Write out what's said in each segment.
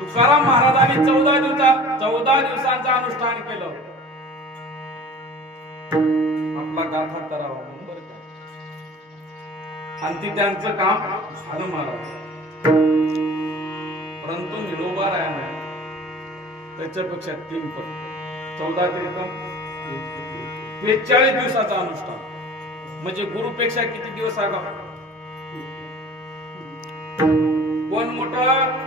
तुकाराम महाराजांनी 14 दिवसांचं अनुष्ठान केलं. आपला गाथा करावा म्हणून बरं का. आणि ती त्यांचं काम झालं महाराज. परंतु निलोबारायानं त्याच्यापेक्षा 3 पट 14 ते 43 दिवसाचा अनुष्ठान. म्हणजे गुरुपेक्षा किती दिवस आगा. कोण मोठं,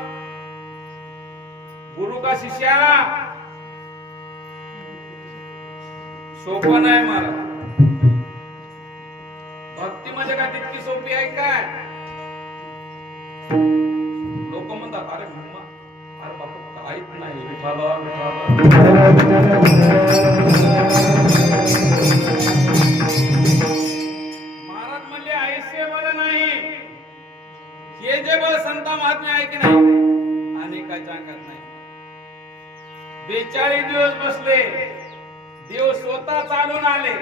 गुरु का शिष्या? सोपं नाही महाराज. भक्ती म्हणजे काय तितकी सोपी आहे काय? लोक म्हणतात अरे मम्मा, अरे बापा काहीच नाही, विठाला महाराज म्हणले ऐसे बळ नाही. हे जे बळ संता महात्म्य आहे की नाही, अनेकाच्या अंगात नाही. 42 दिवस बसले, देव स्वतः चालून आले.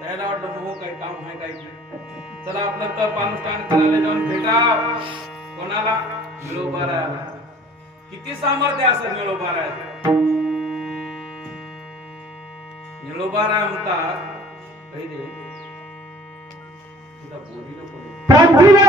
त्याला वाटलं हो काही काम आहे काही नाही, चला आपलं तप अनुष्ठान करायला जाऊन भेटा. कोणाला? निळोबारायाला. किती सामर्थ्य असं निळोबारायाचं. निळोबाराय म्हणतात पहिले तुला बोलीला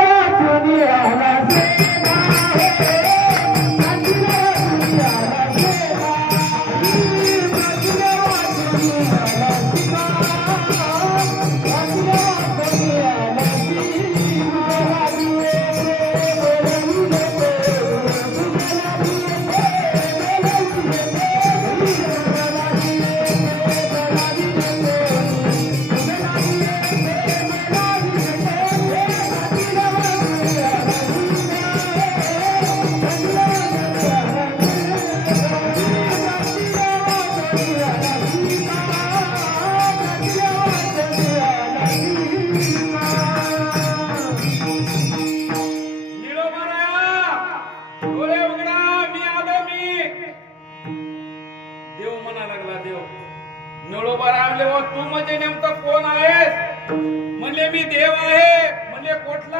तू म्हणजे नेमकं कोण आहेस? म्हणले मी देव आहे. म्हणले कुठला?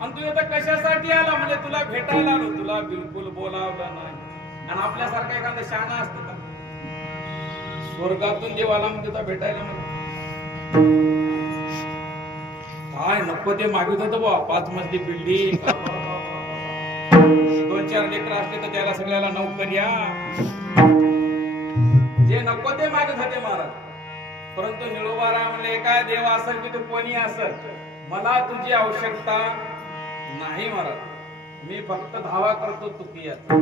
आणि तू इथं कशासाठी आला? म्हणजे तुला भेटायला आलो. तुला बिलकुल बोलावलं नाही. आणि आपल्यासारखा एखादा शहाणा असतो का? स्वर्गातून देव आला म्हणजे तुला भेटायला म्हणजे काय नको ते मागित होतं बा. 5 मजली बिल्डिंग, 2-4 लेकर असले तर त्याला सगळ्याला नोकऱ्या, जे नको ते मागत होते महाराज. परंतु निळोबाराय म्हणले काय देव असेल की तू कोणी असेल, मला तुझी आवश्यकता नाही महाराज. मी फक्त धावा करतो तुकियात,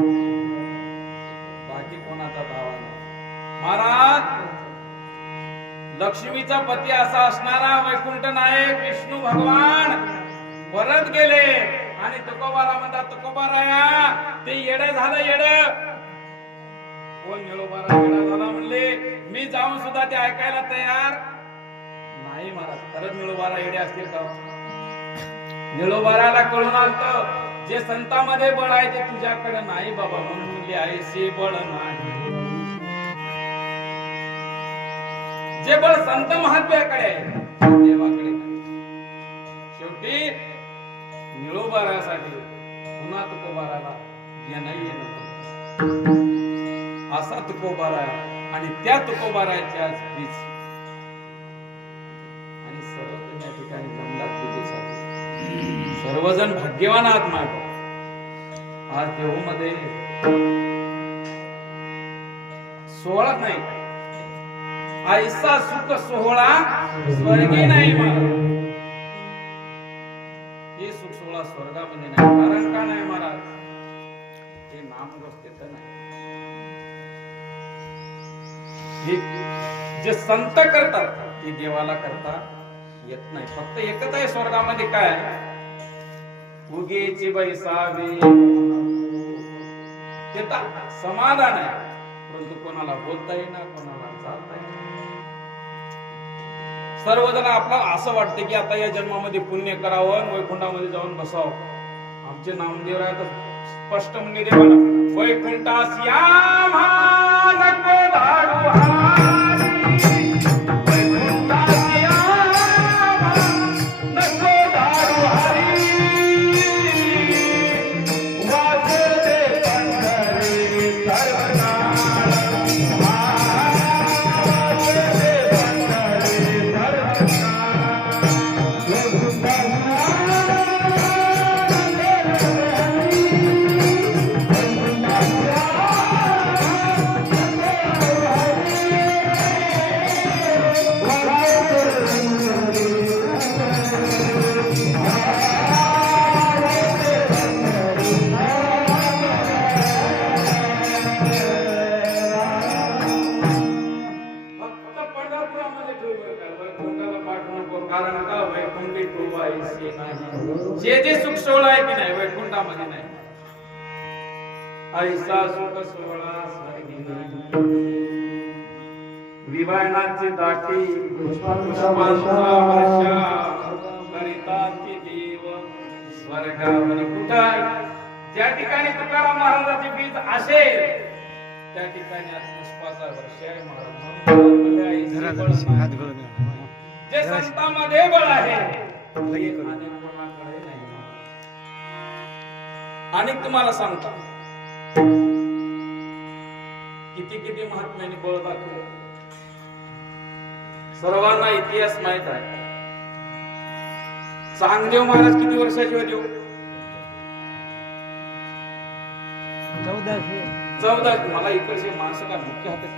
बाकी कोणाचा धावा नाही. महाराज लक्ष्मीचा पती असा असणारा वैकुंठ नायक विष्णू भगवान परत गेले. आणि तुकोबाला म्हणतात तुकोबाराया ते येड झालं येड. कोण? निळोबाराय येडा झाला म्हणले. मी जाऊन सुद्धा ते ऐकायला तयार नाही महाराज. खरंच निळोबाराय येडे असतील का? निळोबारायला कळून आलत जे संतांमध्ये बळ आहे ते तुझ्याकडे नाही बाबा. म्हणून म्हणले ऐसे बळ नाही. जे बळ संत महात्म्याकडे आहे देवाकडे नाही. शेवटी निळोबारायासाठी पुन्हा तुकोबारायला येणं असा तुकोबाराया. आणि त्या तुकोबारायाच्या बीज आणि सर्वजण या ठिकाणी जमलात पूजेसाठी. सर्वजण भाग्यवान आहात माझ्या. आज देहूमध्ये 16 नाही, ऐसा सुख सोहळा स्वर्गी नाही महाराज. हे सुख सोहळा स्वर्गामध्ये नाही. कारण का नाही महाराज? हे नामग्रस्तेत नाही. जे संत करतात ते देवाला करता येत नाही. फक्त एकच आहे स्वर्गामध्ये काय? उगेची बैसावे ते समाधान आहे. परंतु कोणाला बोलता येणार, कोणाला चालता येणार. सर्वजण आपल्याला असं वाटतं की आता या जन्मामध्ये पुण्य करावं, वैकुंठामध्ये जाऊन बसावं. आमचे नामदेव राय स्पष्ट म्हणले देवाला, वैकुंठास या नको धाडू हारी, वैकुंठास या नको धाडू हारी. तसे नाही. जे जे सुख सोहळा आहे की नाही वैकुंठामध्ये नाही. ऐसा सुख सोहळा स्वर्गी नाही. विवाहाची दाटी पुष्पांचा वर्षा करिता ती देव स्वर्गामध्ये. कुठं ज्या ठिकाणी तुकाराम महाराजाचे बीज असेल त्या ठिकाणी आज पुष्पाचा वर्ष आहे. महाराज जे संतांमध्ये बळ आहे आणि तुम्हाला सांगता किती किती महात्म्याने बळ दाखवलं. सर्वांना इतिहास माहित आहे. चांगदेव महाराज किती वर्षाचे होते? 14. मला इकडचे माणसं का मुख्य हातात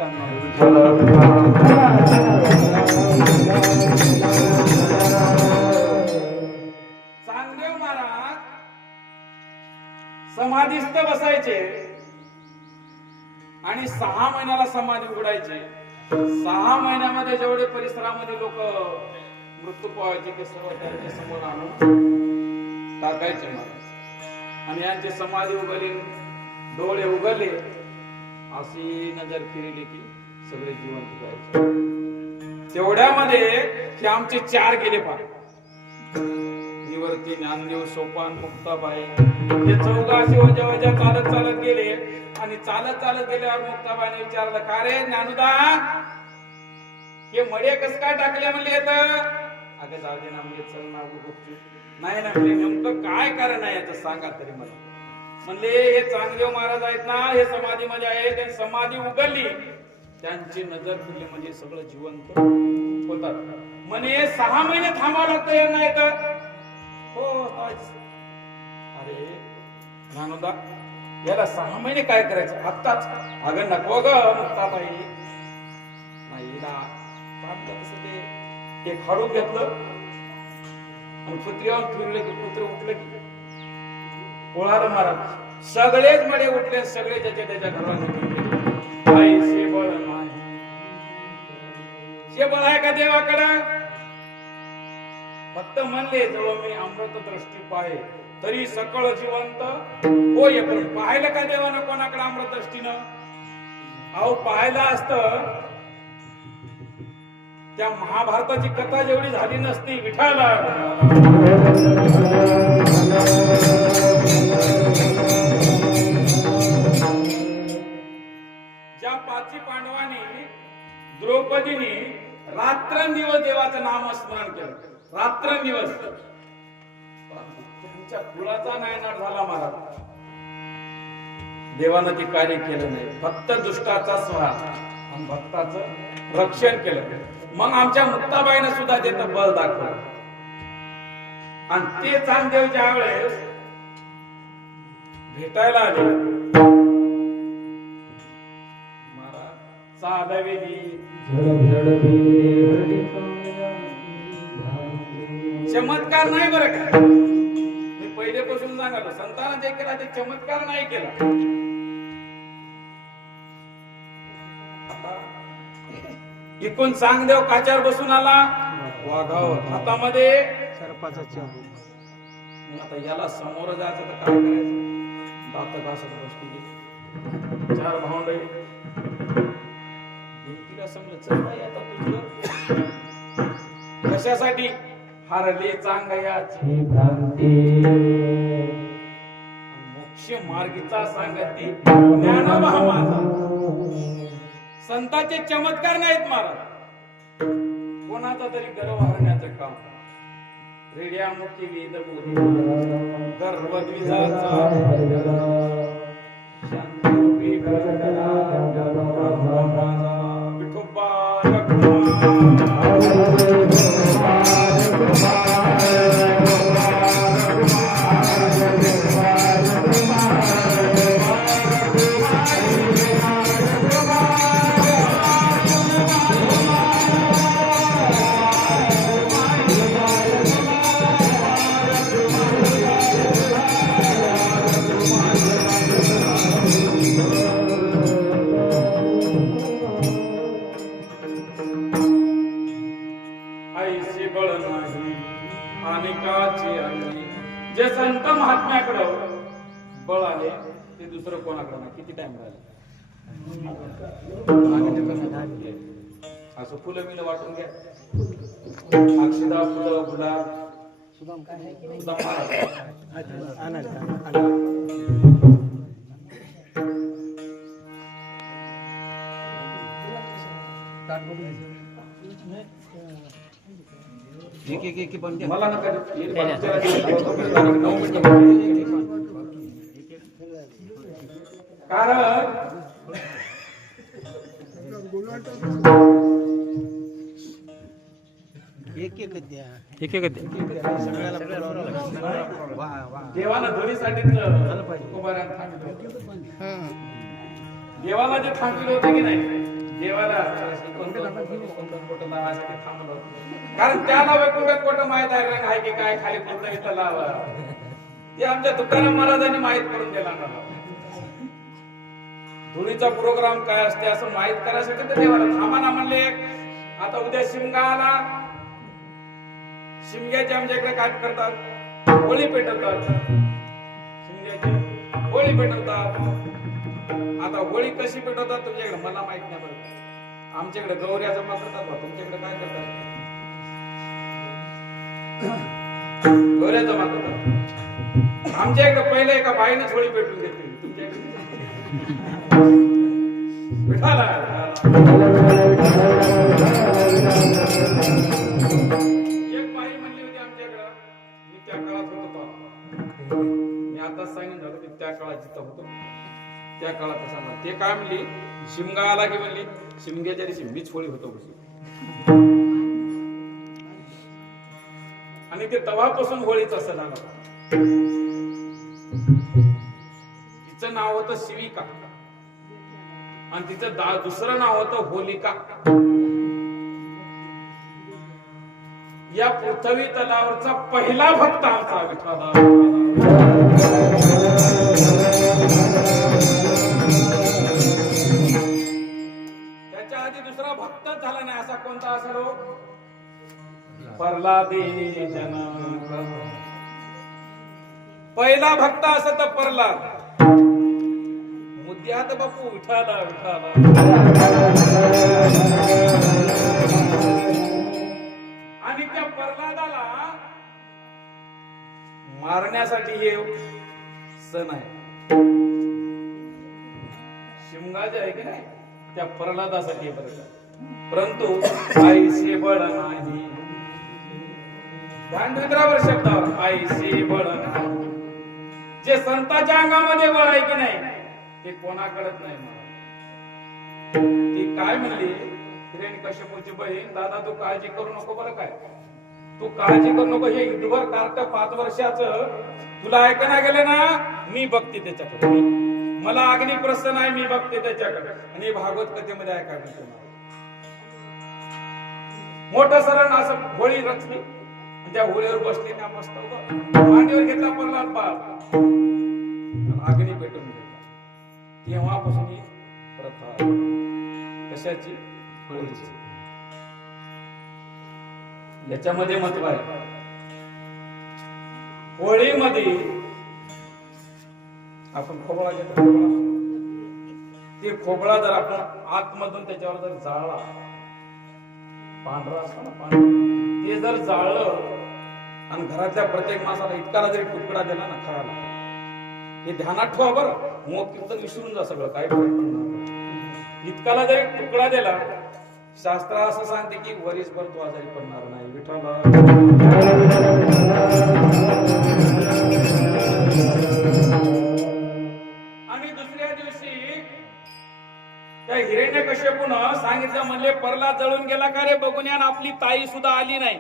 चांगदेव महाराज समाधीस्थ बसायचे आणि 6 महिन्याला समाधी उघडायचे. 6 महिन्यामध्ये जेवढे परिसरामध्ये लोक मृत्यू पावायचे ते सर्व त्यांच्या समोर आणून टाकायचे महाराज. आणि यांची समाधी उघडली, डोळे उघडले, अशी नजर फिरली की सगळे जिवंत व्हायचे. तेवढ्यामध्ये हे आमचे 4 गेले फार. निवर्ती, ज्ञानदेव, सोपान, मुक्ताबाई हे 4 असे वजा वजा चालत चालत गेले. आणि चालत चालत गेल्यावर मुक्ताबाईने विचारलं, का रे ज्ञानुदा हे मडे कस काय टाकले म्हणले? येत अगं जाऊ दे ना म्हणजे चल ना गुप्त नाही ना म्हणजे नेमकं काय कारण आहे याचं सांगा तरी मला. म्हणले हे चांगदेव महाराज आहेत ना, हे समाधीमध्ये आहे. त्यांनी समाधी उघडली, त्यांची नजर फिरली म्हणजे सगळं जिवंत होतात. म्हणे 6 महिने थांबावं लागतं यांना येतं. हो अरे ज्ञानोदा याला 6 महिने काय करायचं आत्ताच? अगं नको ग मुक्ताबाई. नाही कसं ते खाडू घेतलं आणि पुत्र्यावर फिरले की पुत्र उठलं की पोळाला महाराज सगळेच मडे उठले. सगळे ज्याच्या त्याच्या घरात आई शेबळ नाही. शेबळ आहे का देवाकडं? फक्त म्हणले जवळ मी अमृत दृष्टी पाहे तरी सकळ जिवंत होय. पण पाहिलं का देवानं कोणाकडे अमृत दृष्टीनं? अहो पाहायला असतं त्या महाभारताची कथा जेवढी झाली नसती विठाला. ज्या 5 पांडवांनी द्रौपदीने रात्रंदिवस देवाचं नामस्मरण केलं, रात्रंदिवस, त्यांच्या कुळाचा नायनाट झाला महाराज. देवानं ते कार्य केलं नाही, फक्त दुष्टाचा संहार आणि भक्ताचं रक्षण केलं. मग आमच्या मुक्ताबाईनं सुद्धा त्याचं बळ दाखवलं. आणि ते चांगदेव ज्या वेळेस भेटायला आले महाराज चालवेली चमत्कार नाही बरं का. मी पहिलेपासून सांगतो संतांना जे केला ते चमत्कार नाही केला. इकडून चांगदेव काच्यावर बसून आला वाघावर, हातामध्ये सर्पाचा चाबूक. आता याला समोर जायचं तर काय करायचं? दात घासत बसली 4 भावंड. तिला समजलं चल बाई आता तुझं कशासाठी हारले चांगयाची भ्रांती मोक्ष मार्गीचा सांगती ज्ञानोबा माझा. संतांचे चमत्कार नाहीत महाराज, कोणाचा तरी गर्व हरण्याचं काम. रेड्यामुखी वेद गर्भद्विजाचा शांती विठोबा देवाची अंगी जे संत महात्म्याकडं बळ आहे ते दुसरं कोणाकडं नाही. किती टाइम राहिला? असं फुलं बिलं वाटून घ्या. अक्षदा फुलं गुलाब सुदाम मला नका कारण एक एक देवाला धुळीसाठी देवाला जे थांबलं होतं की नाही, देवाला थांबलं होतं कारण त्याला वैकुंठात कोट माहित आहे रंग आहे की काय, खाली पूर्ण इथं लावा ते आमच्या तुकाराम महाराजांनी माहित करून दिला. धुळीचा प्रोग्राम काय असते असं माहित करायसाठी तर देवाला थांबाना म्हणले. आता उद्या शिमगा आला, शिमग्याचे आमच्या इकडे काय करतात, होळी पेटवतात. शिमग्याची होळी पेटवतात. आता होळी कशी पेटवतात तुमच्याकडे मला माहित नाही बरं. आमच्याकडे गौऱ्या जमा करतात, तुमच्याकडे काय करतात? गौऱ्या जमा करतात. आमच्या इकडे पहिले एका बाईनेच होळी पेटवून घेतली. तुमच्याकडे एक बाई म्हणली होती आमच्याकडं, मी त्या काळात होतो, मी आता सांगून झालं की त्या काळात जिथं होतो त्या काळात सांगा. ते काय म्हणली, शिमगा आला की म्हणली शिमग्याच्या दिवशी मीच होळी होतो आणि ते तवापासून होळीच असं झालं. तिचं नाव होतं शिविका आणि तिचं दुसरं नाव होतं होलिका. या पृथ्वी तलावरचा पहिला भक्त आमचा विठ्ठल. त्याच्या आधी दुसरा भक्तच झाला नाही. असा कोणता असेल हो? प्रल्हादी जनक पहिला भक्त असं तर प्रल्हाद. मुद्द्यात बापू विठाला विठाला. आणि त्या प्रल्हादाला मारण्यासाठी हे सण आहे. शिमगा जे आहे की नाही त्या प्रल्हादासाठी परंतु आईचे बळ नाही. भांडविद्रावर शब्दावर आईचे बळ नाही. जे संतांच्या अंगामध्ये बळ आहे की नाही ते कोणाकडेच नाही. ती काय म्हणली, हिरण्यकश्यपूची बहीण, दादा तू काळजी करू नको बरं काय, तू काळजी करू नको. हे युद्धभर कार्ट 5 वर्षाचं तुला ऐकायला गेले ना, मी बघते त्याच्याकडे. मला अग्नी प्रसन्न आहे, मी बघते त्याच्याकडे. आणि भागवत कथेमध्ये ऐकायला मोठं सरण असं होळी रचली, त्या होळीवर बसले ना मस्त मांडीवर घेतला प्रल्हाद बाळ, अग्नी पेटून घेतला. तेव्हापासून ही प्रथा कशाची, होळीची. याच्यामध्ये महत्व आहे. होळीमध्ये आपण खोबळा घेतो, ते खोबळा जर आपण आतमधून त्याच्यावर जर जाळला, पांढरा असतो ना पांढरा, ते जर जाळलं आणि घरातल्या प्रत्येक माणसाला इतकाला जरी तुकडा दिला ना खराला, हे ध्यानात ठेवा बरं. मग कीर्तन विसरून जा सगळं काय फरक पडणार. इतकाला जरी तुकडा दिला, शास्त्र असं सांगते की वरीसभर तो आजारी पडणार नाही. विठ्ठला आणि दुसऱ्या दिवशी त्या हिरण्यकश्यपूनं सांगितलं, म्हणले प्रल्हाद जळून गेला का रे बघून या. आपली ताई सुद्धा आली नाही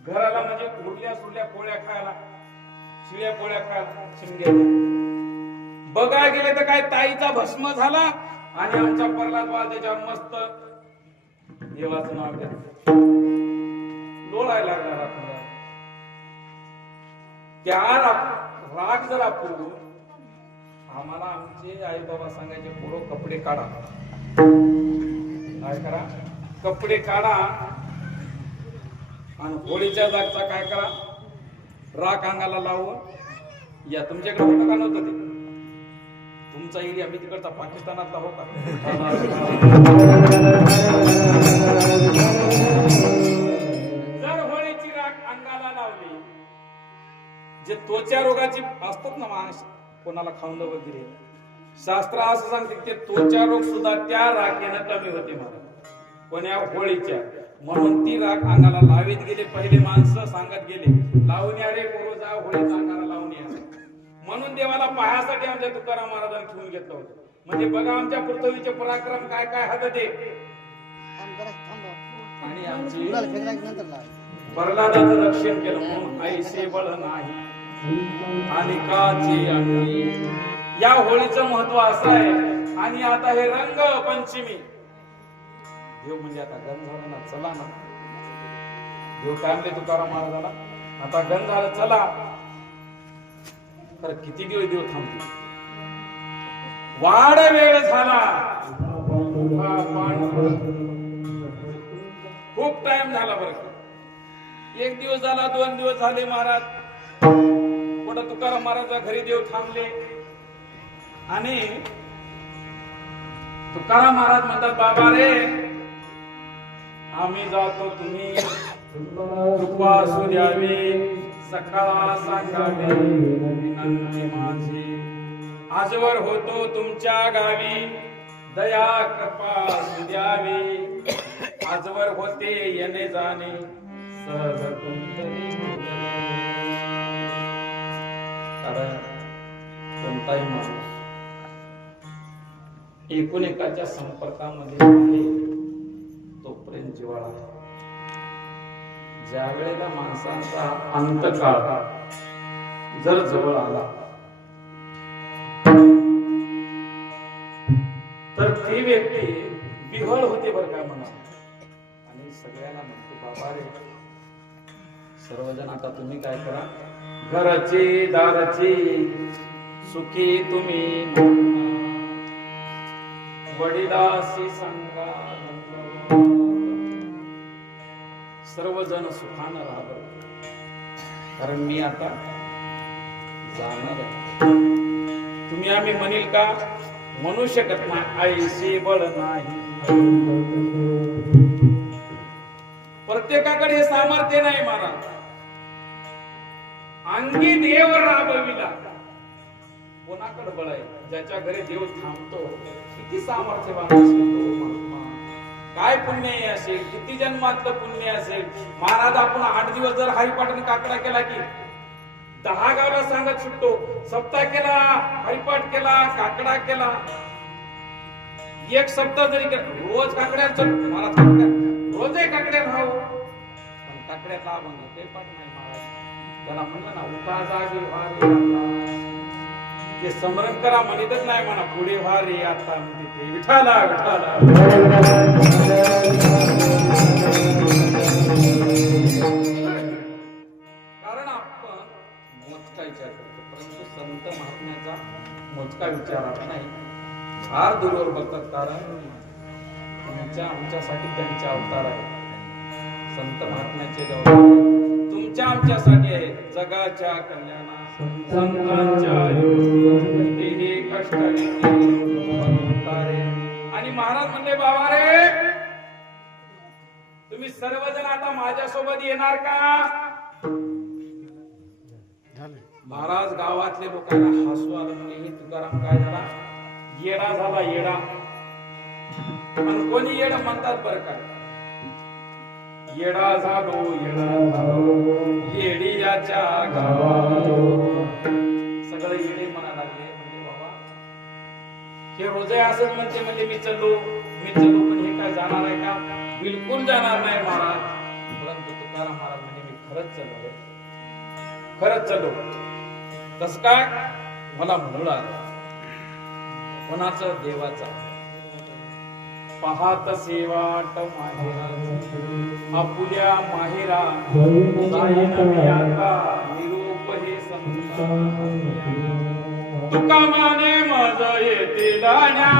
घराला, म्हणजे उरल्या सुरल्या पोळ्या खायला, शिळ्या पोळ्या खायला. शिमग्याच्या बघा गेले तर काय ताईचा भस्म झाला आणि आमच्या प्रल्हाद बाळ त्याच्यावर मस्त देवाचं नाव घेतलं, लोळायला लागला. त्या राग जर आपण आम्हाला आमचे आई बाबा सांगायचे, पोरं कपडे काढा, काय करा, कपडे काढा आणि होळीच्या जागचा काय करा, राख अंगाला लावून या तुमच्याकडे होतं का नव्हतं ते तुमचा एरिया मी तिकडचा पाकिस्तानातला हो का जर होळीची राख अंगाला लावली जे त्वचा रोगाची असतात ना माणस कोणाला खाऊन वगैरे शास्त्र असं सांगते ते त्वचा रोग सुद्धा त्या राखेनं कमी होते मला कोण्या होळीच्या म्हणून ती राख अंगाला लावीत गेले पहिले माणसं सांगत गेले लावून या रे पोरोजा होळीचा अंगाला लावून या म्हणून देवाला पाहासाठी आमच्या तुकाराम महाराजांनी ठेवून घेतलं होतं म्हणजे बघा आमच्या पृथ्वीचे पराक्रम काय काय हात ते आणि आमची प्रल्हादाचं रक्षण केलं म्हणून ऐसे बळ नाही आणि काची अंगी या होळीचं महत्व असं आहे आणि आता हे रंग पंचमी देव म्हणजे आता गण झालं ना चला ना देव काय म्हणले तुकाराम महाराजाला आता गण झालं चला तर किती दिवस देव थांबते वाढ वेळ झाला खूप टाइम झाला बरं एक दिवस झाला 2 दिवस झाले महाराज कुठं तुकाराम महाराजा घरी देव थांबले आणि तुकाराम महाराज म्हणतात बाबा रे आम्ही जातो तुम्ही कृपा असू द्यावी सकाळ सांगावे विनंती माझी आजवर होतो तुमच्या गावी दया कृपा असू द्यावी आजवर होते येणे जाणे सहज कुंतली कारण कोणताही माणूस एकूण एकाच्या संपर्कामध्ये आहे तोपर्यंत जिव्हाळा ज्या वेळेला माणसांचा अंतकाळ जर जवळ आला तर ती व्यक्ती विव्हळ होते बरं काय म्हणा आणि सगळ्यांना म्हणते बाबा रे सर्वजण आता तुम्ही काय करा घराची दाराची सुखी तुम्ही वडिलासी संगा सर्वजण सुखानं राहावं कारण मी आता जाणार आहे तुम्ही आम्ही म्हणील का म्हणू शकत नाही ऐसे बळ नाही प्रत्येकाकडे सामर्थ्य नाही महाराज अंगी देव राबविला कोणाकडे बळ आहे ज्याच्या घरी देव थांबतो किती सामर्थ्यवान असेल तो महात्मा काय पुण्य असेल किती जन्मातलं पुण्य असेल महाराज आपण 8 दिवस जर हरिपाठाने काकडा केला की 10 गावला सांगत सुटतो सप्ताह केला हरिपाठ केला काकडा केला एक सप्ताह जरी केला रोज काकड्या महाराज रोज काकड्या राहाव पण काकड्यातला अभंग ते पण नाही महाराज त्याला म्हणलं ना उठा जागे वारे ते स्मरण करा म्हणतच नाही म्हणा पुढे वारे आता म्हणजे ते विठाला विठाला कारण आपण मोजका विचार करतो परंतु संत महात्म्याचा मोजका विचार नाही फार दूरवर बघतात कारण तुमच्या आमच्यासाठी त्यांचे अवतार आहे संत महात्म्याचे तुमच्या आमच्यासाठी आहे जगाच्या कल्याणा संतांच्या कष्ट आणि महाराज म्हणले बाबा रे तुम्ही सर्वजण आता माझ्या सोबत येणार का महाराज गावातले लोकांना हसू आलं म्हणजे तुकाराम काय झाला येडा झाला येडा पण कोणी येडा म्हणतात बरं काय येडा झालो येडी याच्या गावालो सगळे येडे म्हणा लागले म्हणजे बाबा हे रोजे असंच म्हणते म्हणजे मी चाललो पण हे काय जाणार आहे का बिलकुल जाणार नाही महाराज परंतु तुकाराम महाराज म्हणजे मी खरंच चाललो तस काय मला म्हणू आलं कोणाचं देवाचा पाहत सेवाट माहेरा आपुल्या माहेरा जाईन मी आता निरोप हे संत तुका माने मज येते दाण्या